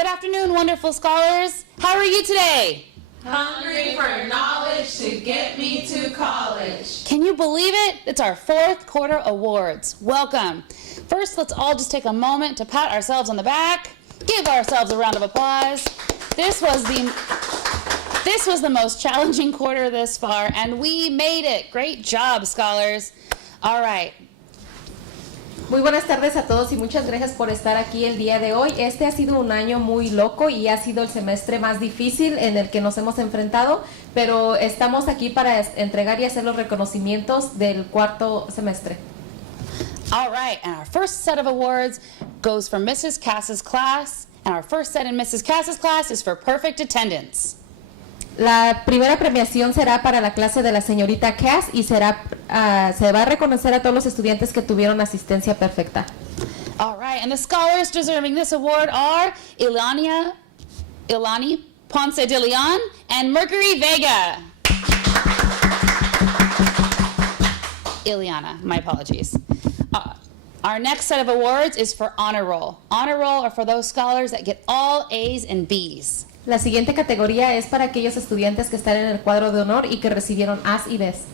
Good afternoon, wonderful scholars. How are you today? Hungry for knowledge to get me to college. Can you believe it? It's our fourth quarter awards. Welcome. First, let's all just take a moment to pat ourselves on the back. Give ourselves a round of applause. This was the most challenging quarter this far, and we made it. Great job, scholars. All right. Muy buenas tardes a todos y muchas gracias por estar aquí el día de hoy. Este ha sido un año muy loco y ha sido el semestre más difícil en el que nos hemos enfrentado, pero estamos aquí para entregar y hacer los reconocimientos del cuarto semestre. All right, and our first set of awards goes for Mrs. Casas' class, and our first set in Mrs. Casas' class is for perfect attendance. La primera premiación será para la clase de la señorita Cass y se va a reconocer a todos los estudiantes que tuvieron asistencia perfecta. All right, and the scholars deserving this award are Ilani Ponce de Leon and Mercury Vega. Ileana, my apologies. Our next set of awards is for Honor Roll. Honor Roll are for those scholars that get all A's and B's. La siguiente categoría es para aquellos estudiantes que están en el cuadro de honor y que recibieron A's y B's.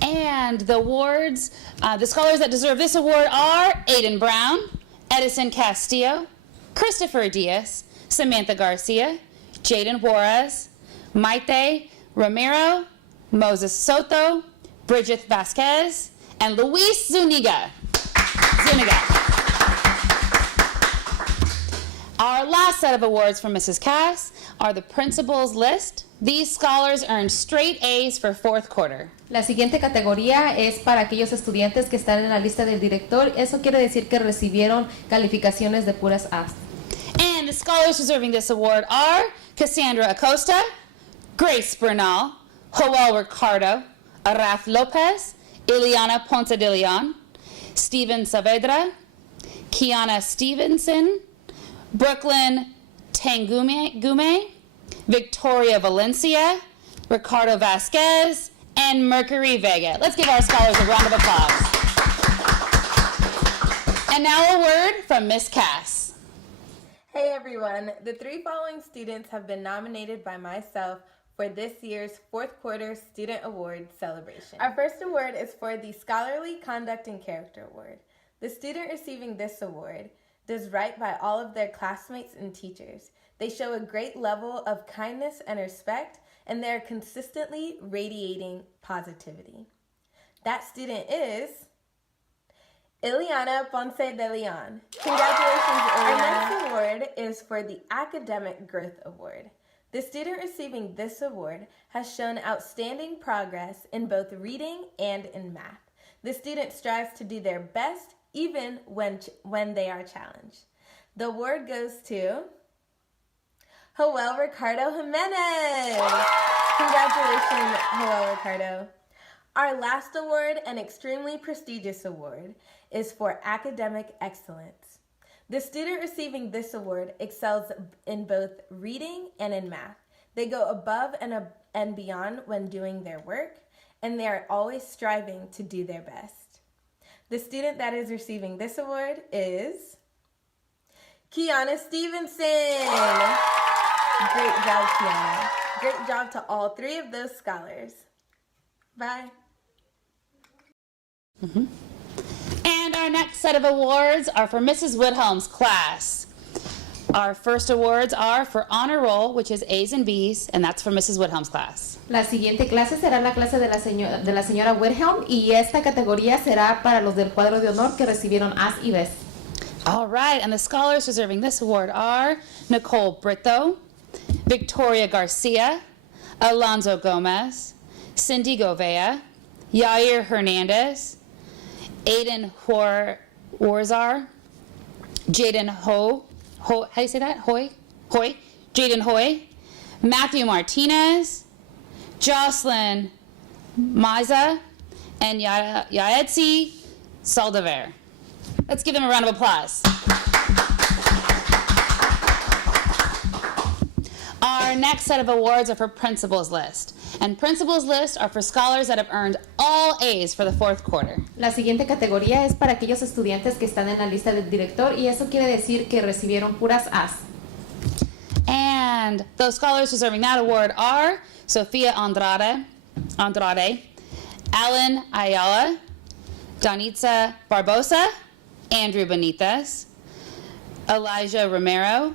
And the awards, the scholars that deserve this award are Aiden Brown, Edison Castillo, Christopher Diaz, Samantha Garcia, Jaden Juarez, Maite Romero, Moses Soto, Bridget Vasquez, and Luis Zuniga. Our last set of awards from Mrs. Cass are the principal's list. These scholars earned straight A's for fourth quarter. La siguiente categoría es para aquellos estudiantes que están en la lista del director. Eso quiere decir que recibieron calificaciones de puras A's. And the scholars deserving this award are Cassandra Acosta, Grace Bernal, Joel Ricardo, Araf Lopez, Ileana Ponce de Leon, Steven Saavedra, Kiana Stevenson, Brooklyn Tangume, Victoria Valencia, Ricardo Vasquez, and Mercury Vega. Let's give our scholars a round of applause. And now a word from Miss Cass. Hey everyone, the three following students have been nominated by myself for this year's fourth quarter Student Award celebration. Our first award is for the Scholarly Conduct and Character Award. The student receiving this award does right by all of their classmates and teachers. They show a great level of kindness and respect, and they're consistently radiating positivity. That student is Ileana Ponce de Leon. Congratulations, Ileana. Our next award is for the Academic Growth Award. The student receiving this award has shown outstanding progress in both reading and in math. The student strives to do their best even when they are challenged. The award goes to Joel Ricardo Jimenez. Congratulations, Joel Ricardo. Our last award, an extremely prestigious award, is for academic excellence. The student receiving this award excels in both reading and in math. They go above and beyond when doing their work, and they are always striving to do their best. The student that is receiving this award is Kiana Stevenson. Great job, Kiana. Great job to all three of those scholars. Bye. And our next set of awards are for Mrs. Wood-Holmes' class. Our first awards are for Honor Roll, which is A's and B's, and that's for Mrs. Wood-Holmes' class. La siguiente clase será la clase de la señora Wood-Holmes y esta categoría será para los del cuadro de honor que recibieron A's y B's. All right, and the scholars deserving this award are Nicole Brito, Victoria Garcia, Alonzo Gomez, Cindy Govea, Yair Hernandez, Aiden Warzar, Jaden Ho, how do you say that? Hoy? Jaden Hoy, Matthew Martinez, Jocelyn Maza, and Yaetzi Saldivar. Let's give them a round of applause. Our next set of awards are for Principal's List. And Principal's List are for scholars that have earned all A's for the fourth quarter. La siguiente categoría es para aquellos estudiantes que están en la lista del director y eso quiere decir que recibieron puras A's. And those scholars deserving that award are Sofia Andrade, Alan Ayala, Danitza Barbosa, Andrew Benitez, Elijah Romero,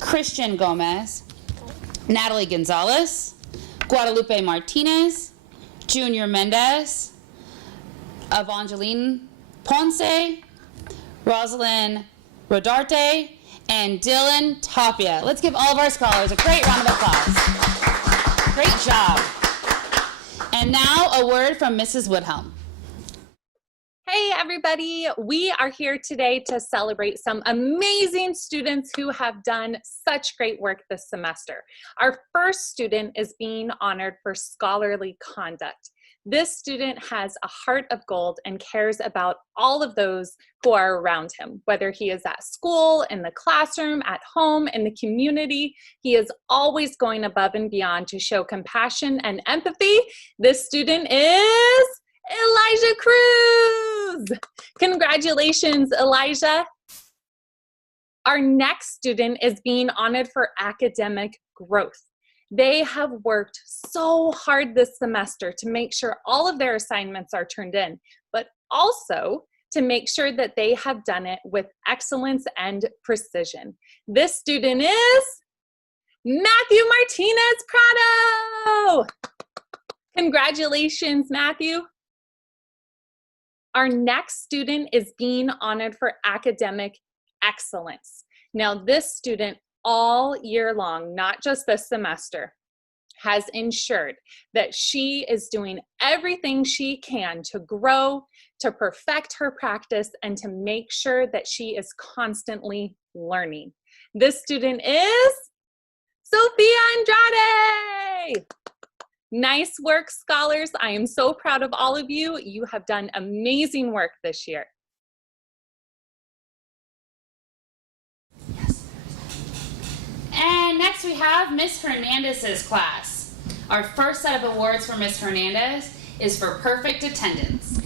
Christian Gomez, Natalie Gonzalez, Guadalupe Martinez, Junior Mendez, Evangeline Ponce, Rosalind Rodarte, and Dylan Tapia. Let's give all of our scholars a great round of applause. Great job. And now a word from Mrs. Wood-Holmes. Hey everybody, we are here today to celebrate some amazing students who have done such great work this semester. Our first student is being honored for scholarly conduct. This student has a heart of gold and cares about all of those who are around him, whether he is at school, in the classroom, at home, in the community. He is always going above and beyond to show compassion and empathy. This student is Elijah Cruz. Congratulations, Elijah. Our next student is being honored for academic growth. They have worked so hard this semester to make sure all of their assignments are turned in, but also to make sure that they have done it with excellence and precision. This student is Matthew Martinez Prado. Congratulations, Matthew. Our next student is being honored for academic excellence. Now, this student all year long, not just this semester, has ensured that she is doing everything she can to grow, to perfect her practice, and to make sure that she is constantly learning. This student is Sophia Andrade. Nice work, scholars. I am so proud of all of you. You have done amazing work this year. And next we have Miss Hernandez's class. Our first set of awards for Miss Hernandez is for perfect attendance.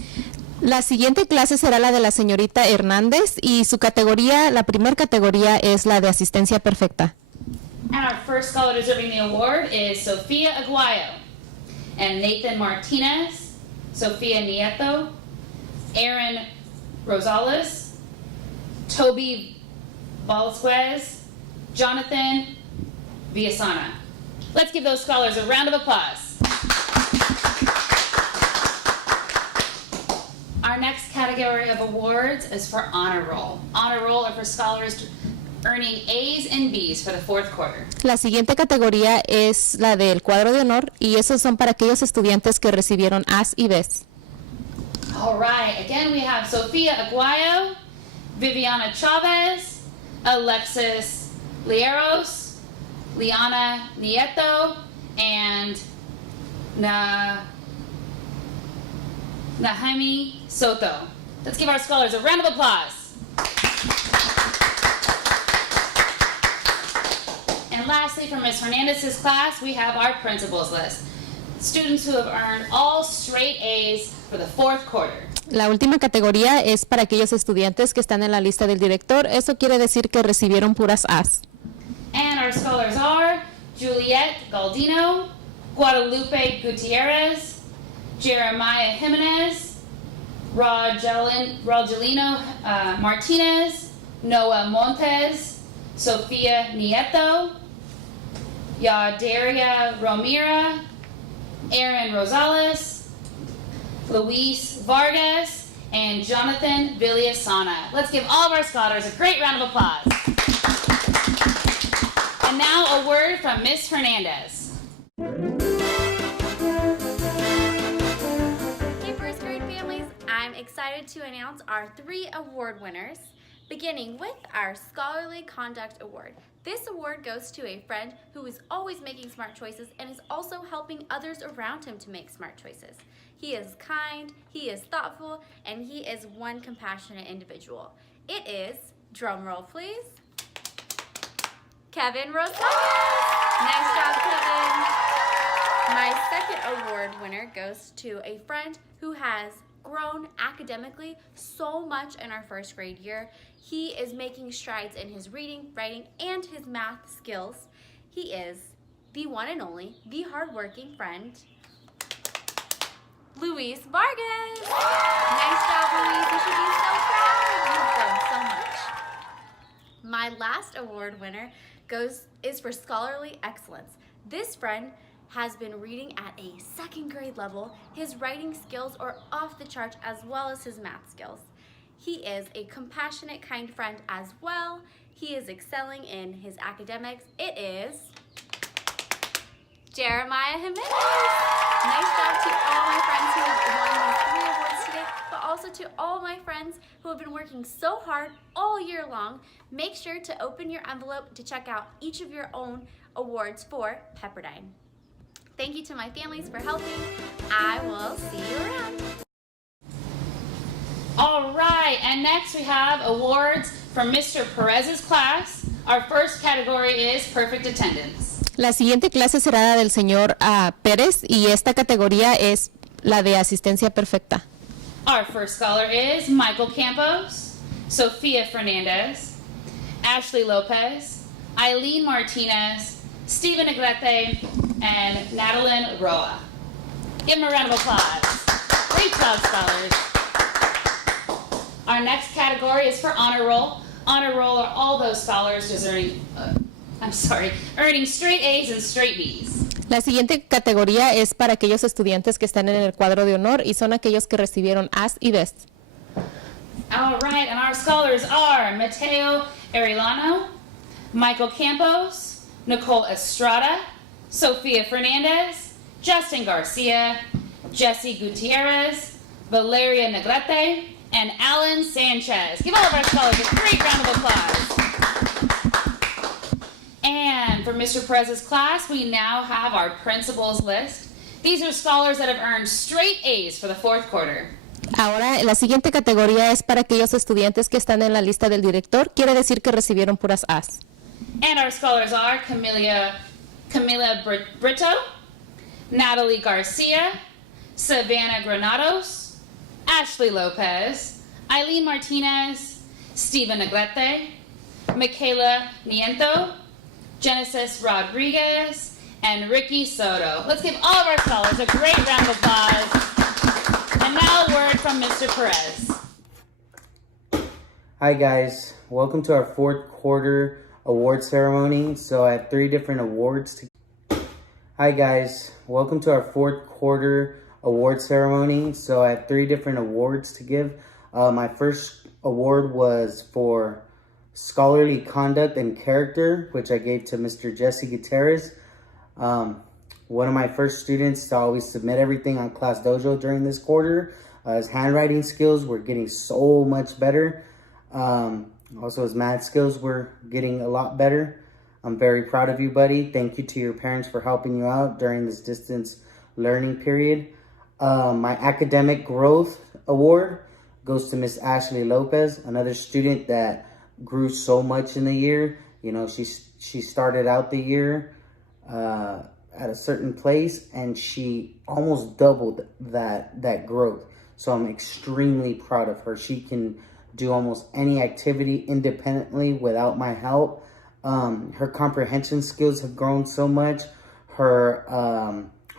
La siguiente clase será la de la señorita Hernández y su categoría, la primera categoría es la de asistencia perfecta. And our first scholar deserving the award is Sofia Aguayo. And Nathan Martinez, Sofia Nieto, Aaron Rosales, Toby Valsquez, Jonathan Villasana. Let's give those scholars a round of applause. Our next category of awards is for honor roll. Honor roll are for scholars earning A's and B's for the fourth quarter. La siguiente categoría es la del cuadro de honor y esos son para aquellos estudiantes que recibieron A's y B's. All right, again we have Sofia Aguayo, Viviana Chavez, Alexis Lieros, Liana Nieto, and Nahemi Soto. Let's give our scholars a round of applause. And lastly, for Ms. Hernandez's class, we have our principals list. Students who have earned all straight A's for the fourth quarter. La última categoría es para aquellos estudiantes que están en la lista del director. Eso quiere decir que recibieron puras A's. And our scholars are Juliet Galdino, Guadalupe Gutierrez, Jeremiah Jimenez, Rogelino Martinez, Noah Montes, Sofia Nieto, Yadaria Romira, Aaron Rosales, Luis Vargas, and Jonathan Villasana. Let's give all of our scholars a great round of applause. And now a word from Miss Hernandez. Hey first grade families, I'm excited to announce our 3 award winners, beginning with our Scholarly Conduct Award. This award goes to a friend who is always making smart choices and is also helping others around him to make smart choices. He is kind, he is thoughtful, and he is one compassionate individual. It is, drum roll please, Kevin Rosales. Nice job, Kevin. My second award winner goes to a friend who has grown academically so much in our first grade year. He is making strides in his reading, writing, and his math skills. He is the one and only, the hardworking friend, Luis Vargas. Nice job, Luis. You should be so proud. You've grown so much. My last award winner is for scholarly excellence. This friend has been reading at a second grade level. His writing skills are off the charts as well as his math skills. He is a compassionate, kind friend as well. He is excelling in his academics. It is Jeremiah Jimenez. Nice job to all my friends who have won these 3 awards today, but also to all my friends who have been working so hard all year long. Make sure to open your envelope to check out each of your own awards for Pepperdine. Thank you to my families for helping. I will see you around. All right, and next we have awards from Mr. Perez's class. Our first category is perfect attendance. La siguiente clase será la del señor Pérez y esta categoría es la de asistencia perfecta. Our first scholar is Michael Campos, Sofia Fernandez, Ashley Lopez, Eileen Martinez, Stephen Negrete, and Nadalyn Roa. Give them a round of applause. Great job, scholars. Our next category is for honor roll. Honor roll are all those scholars earning straight A's and straight B's. La siguiente categoría es para aquellos estudiantes que están en el cuadro de honor y son aquellos que recibieron A's y B's. All right, and our scholars are Mateo Arellano, Michael Campos, Nicole Estrada, Sofia Fernandez, Justin Garcia, Jesse Gutierrez, Valeria Negrete, and Alan Sanchez. Give all of our scholars a great round of applause. And for Mr. Perez's class, we now have our principals list. These are scholars that have earned straight A's for the fourth quarter. Ahora, la siguiente categoría es para aquellos estudiantes que están en la lista del director, quiere decir que recibieron puras A's. And our scholars are Camila Brito, Natalie Garcia, Savannah Granados, Ashley Lopez, Eileen Martinez, Stephen Negrete, Michaela Niento, Genesis Rodriguez, and Ricky Soto. Let's give all of our scholars a great round of applause. And now a word from Mr. Perez. Hi guys, welcome to our fourth quarter award ceremony. So I have 3 different awards to Hi guys, welcome to our fourth quarter award ceremony. So I have 3 different awards to give. My first award was for scholarly conduct and character, which I gave to Mr. Jesse Gutierrez. One of my first students to always submit everything on Class Dojo during this quarter. His handwriting skills were getting so much better. Also his math skills were getting a lot better. I'm very proud of you, buddy. Thank you to your parents for helping you out during this distance learning period. My academic growth award goes to Miss Ashley Lopez, another student that grew so much in the year. You know, she started out the year at a certain place and she almost doubled that growth. So I'm extremely proud of her. She can do almost any activity independently without my help. Her comprehension skills have grown so much. Her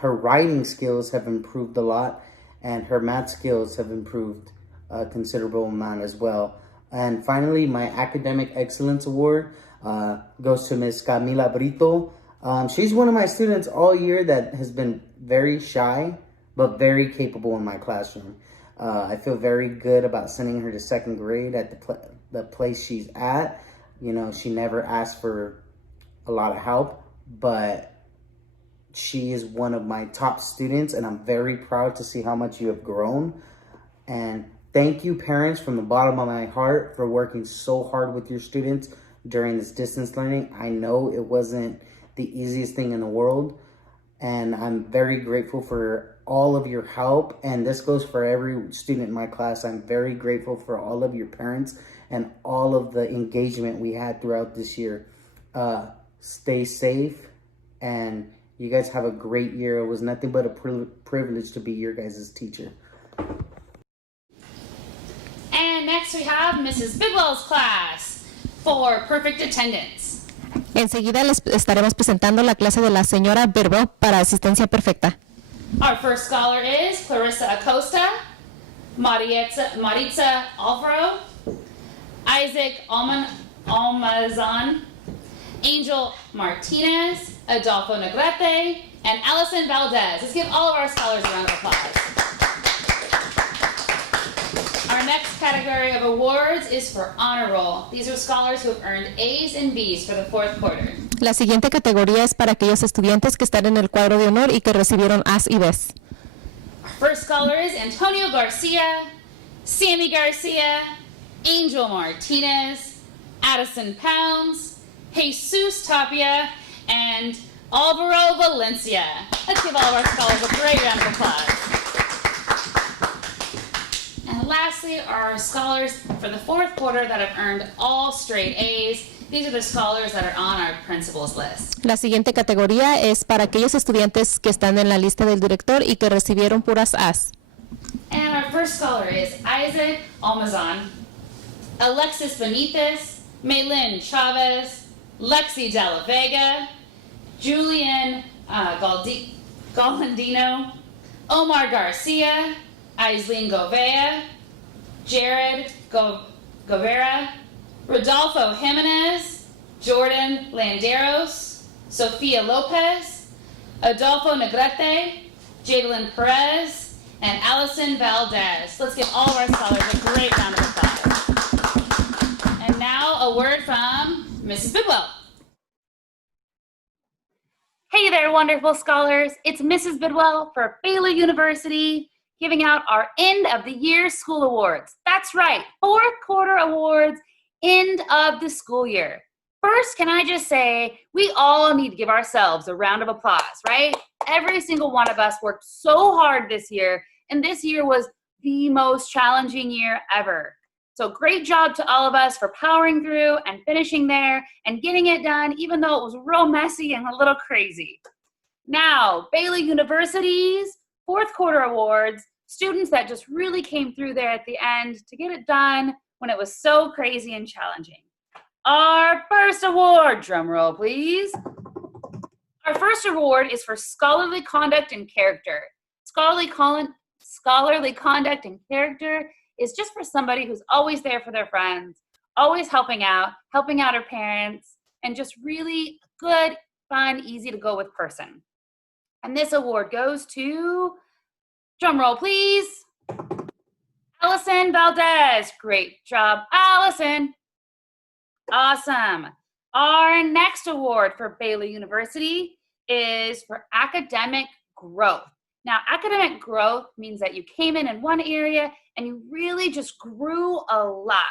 writing skills have improved a lot, and her math skills have improved a considerable amount as well. And finally, my Academic Excellence Award goes to Miss Camila Brito. She's one of my students all year that has been very shy, but very capable in my classroom. I feel very good about sending her to second grade at the place she's at. You know, she never asked for a lot of help, but she is one of my top students, and I'm very proud to see how much you have grown. And thank you, parents, from the bottom of my heart for working so hard with your students during this distance learning. I know it wasn't the easiest thing in the world, and I'm very grateful for all of your help. And this goes for every student in my class. I'm very grateful for all of your parents and all of the engagement we had throughout this year. Stay safe, and you guys have a great year. It was nothing but a privilege to be your guys' teacher. And next we have Mrs. Bidwell's class for perfect attendance. Enseguida les estaremos presentando la clase de la señora Bidwell para asistencia perfecta. Our first scholar is Clarissa Acosta, Maritza Alvaro, Isaac Almazan, Angel Martinez, Adolfo Negrete, and Allison Valdez. Let's give all of our scholars a round of applause. Our next category of awards is for honor roll. These are scholars who have earned A's and B's for the fourth quarter. La siguiente categoría es para aquellos estudiantes que están en el cuadro de honor y que recibieron A's y B's. Our first scholar is Antonio Garcia, Sammy Garcia, Angel Martinez, Addison Pounds, Jesus Tapia, and Alvaro Valencia. Let's give all of our scholars a great round of applause. And lastly, our scholars for the fourth quarter that have earned all straight A's. These are the scholars that are on our principal's list. La siguiente categoría es para aquellos estudiantes que están en la lista del director y que recibieron puras A's. And our first scholar is Isaac Almazan, Alexis Benitez, Maylin Chavez, Lexi De La Vega, Julian Galandino, Omar Garcia, Aislene Govea, Jared Govera, Rodolfo Jimenez, Jordan Landeros, Sofia Lopez, Adolfo Negrete, Jadalyn Perez, and Allison Valdez. Let's give all of our scholars a great round of applause. And now a word from Mrs. Bidwell. Hey there, wonderful scholars. It's Mrs. Bidwell for Baylor University giving out our end of the year school awards. That's right, fourth quarter awards, end of the school year. First, can I just say, we all need to give ourselves a round of applause, right? Every single one of us worked so hard this year, and this year was the most challenging year ever. So great job to all of us for powering through and finishing there and getting it done, even though it was real messy and a little crazy. Now, Baylor University's fourth quarter awards, students that just really came through there at the end to get it done when it was so crazy and challenging. Our first award, drum roll please. Our first award is for scholarly conduct and character. Scholarly conduct and character is just for somebody who's always there for their friends, always helping out her parents, and just really good, fun, easy to go with person. And this award goes to, drum roll please, Allison Valdez. Great job, Allison. Awesome. Our next award for Baylor University is for academic growth. Now, academic growth means that you came in one area and you really just grew a lot.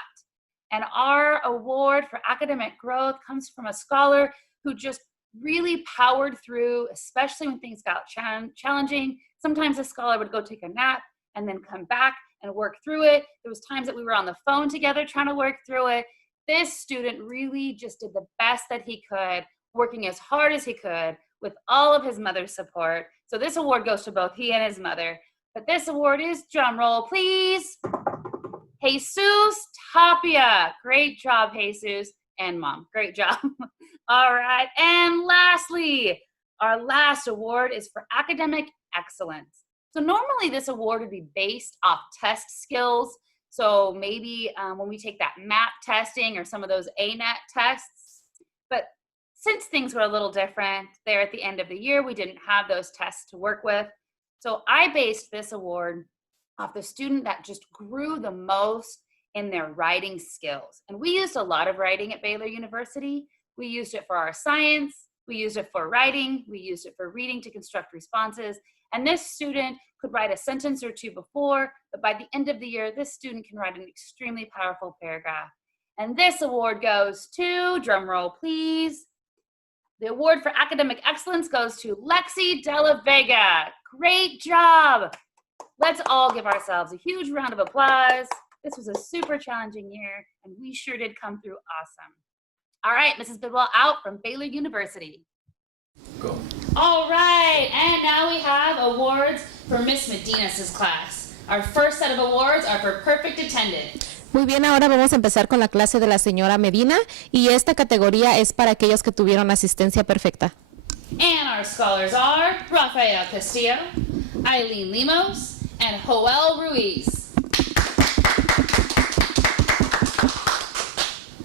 And our award for academic growth comes from a scholar who just really powered through, especially when things got challenging. Sometimes a scholar would go take a nap and then come back and work through it. There was times that we were on the phone together trying to work through it. This student really just did the best that he could, working as hard as he could with all of his mother's support. So this award goes to both he and his mother. But this award is, drum roll please, Jesus Tapia. Great job, Jesus, and Mom. Great job. All right, and lastly, our last award is for academic excellence. So normally this award would be based off test skills. So maybe when we take that MAP testing or some of those ANET tests, but since things were a little different there at the end of the year, we didn't have those tests to work with. So I based this award off the student that just grew the most in their writing skills. And we used a lot of writing at Baylor University. We used it for our science, we used it for writing, we used it for reading to construct responses. And this student could write a sentence or two before, but by the end of the year, this student can write an extremely powerful paragraph. And this award goes to, drum roll please, the award for academic excellence goes to Lexi De La Vega. Great job. Let's all give ourselves a huge round of applause. This was a super challenging year, and we sure did come through awesome. All right, Mrs. Bidwell out from Baylor University. Go. All right, and now we have awards for Miss Medina's class. Our first set of awards are for perfect attendance. Muy bien, ahora vamos a empezar con la clase de la señora Medina y esta categoría es para aquellos que tuvieron asistencia perfecta. And our scholars are Rafael Castillo, Eileen Limos, and Joel Ruiz.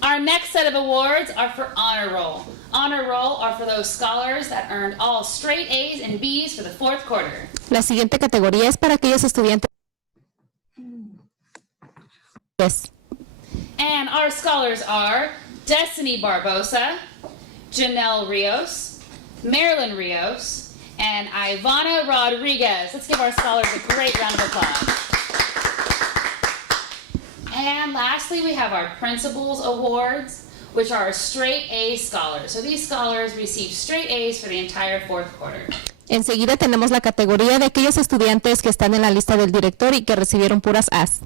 Our next set of awards are for Honor Roll. Honor Roll are for those scholars that earned all straight A's and B's for the fourth quarter. La siguiente categoría es para aquellos estudiantes. Yes. And our scholars are Destiny Barbosa, Janelle Rios, Marilyn Rios, and Ivana Rodriguez. Let's give our scholars a great round of applause. And lastly, we have our Principals Awards, which are our straight A scholars. So these scholars receive straight A's for the entire fourth quarter. Enseguida tenemos la categoría de aquellos estudiantes que están en la lista del director y que recibieron puras A's.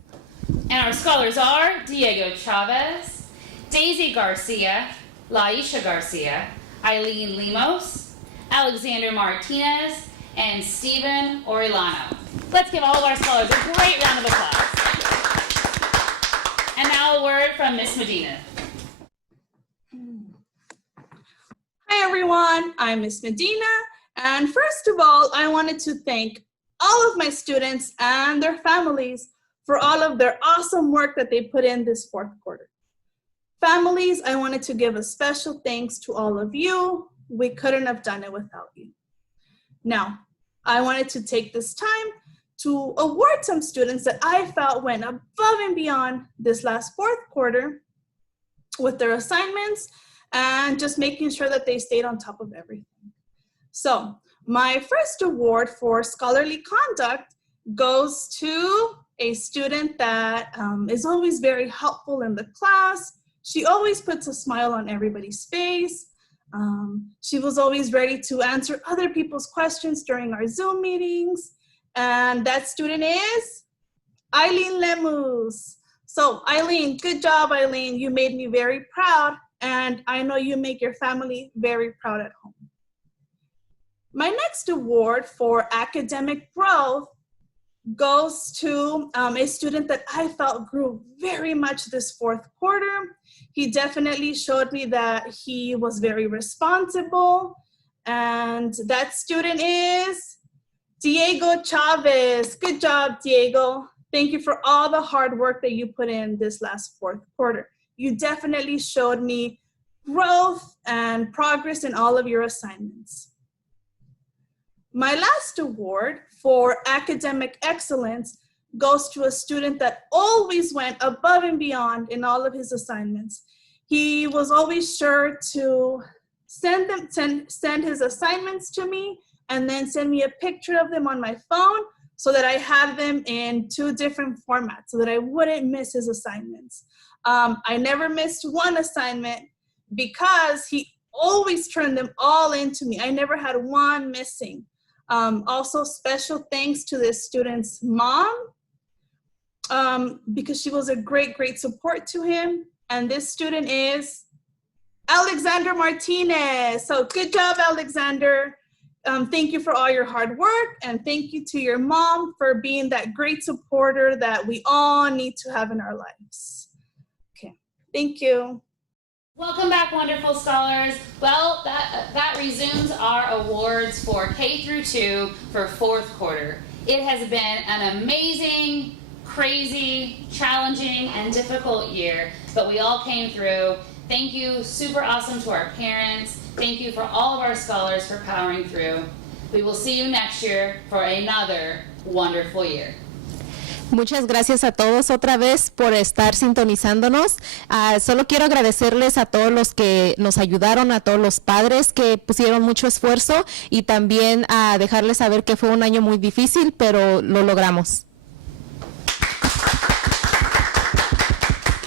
And our scholars are Diego Chavez, Daisy Garcia, Laisha Garcia, Eileen Limos, Alexander Martinez, and Stephen Orellano. Let's give all of our scholars a great round of applause. And now a word from Miss Medina. Hi everyone, I'm Miss Medina, and first of all, I wanted to thank all of my students and their families for all of their awesome work that they put in this fourth quarter. Families, I wanted to give a special thanks to all of you. We couldn't have done it without you. Now, I wanted to take this time to award some students that I felt went above and beyond this last fourth quarter with their assignments and just making sure that they stayed on top of everything. So my first award for scholarly conduct goes to a student that is always very helpful in the class. She always puts a smile on everybody's face. She was always ready to answer other people's questions during our Zoom meetings. And that student is Eileen Lemus. So Eileen, good job, Eileen. You made me very proud, and I know you make your family very proud at home. My next award for academic growth goes to a student that I felt grew very much this fourth quarter. He definitely showed me that he was very responsible, and that student is Diego Chavez. Good job, Diego. Thank you for all the hard work that you put in this last fourth quarter. You definitely showed me growth and progress in all of your assignments. My last award for academic excellence goes to a student that always went above and beyond in all of his assignments. He was always sure to send his assignments to me and then send me a picture of them on my phone so that I have them in 2 different formats so that I wouldn't miss his assignments. I never missed one assignment because he always turned them all into me. I never had one missing. Also, special thanks to this student's mom because she was a great support to him. And this student is Alexander Martinez. So good job, Alexander. Thank you for all your hard work, and thank you to your mom for being that great supporter that we all need to have in our lives. Okay, thank you. Welcome back, wonderful scholars. Well, that resumes our awards for K through 2 for fourth quarter. It has been an amazing, crazy, challenging, and difficult year, but we all came through. Thank you, super awesome to our parents. Thank you for all of our scholars for powering through. We will see you next year for another wonderful year. Muchas gracias a todos otra vez por estar sintonizándonos. Solo quiero agradecerles a todos los que nos ayudaron, a todos los padres que pusieron mucho esfuerzo y también a dejarles saber que fue un año muy difícil, pero lo logramos.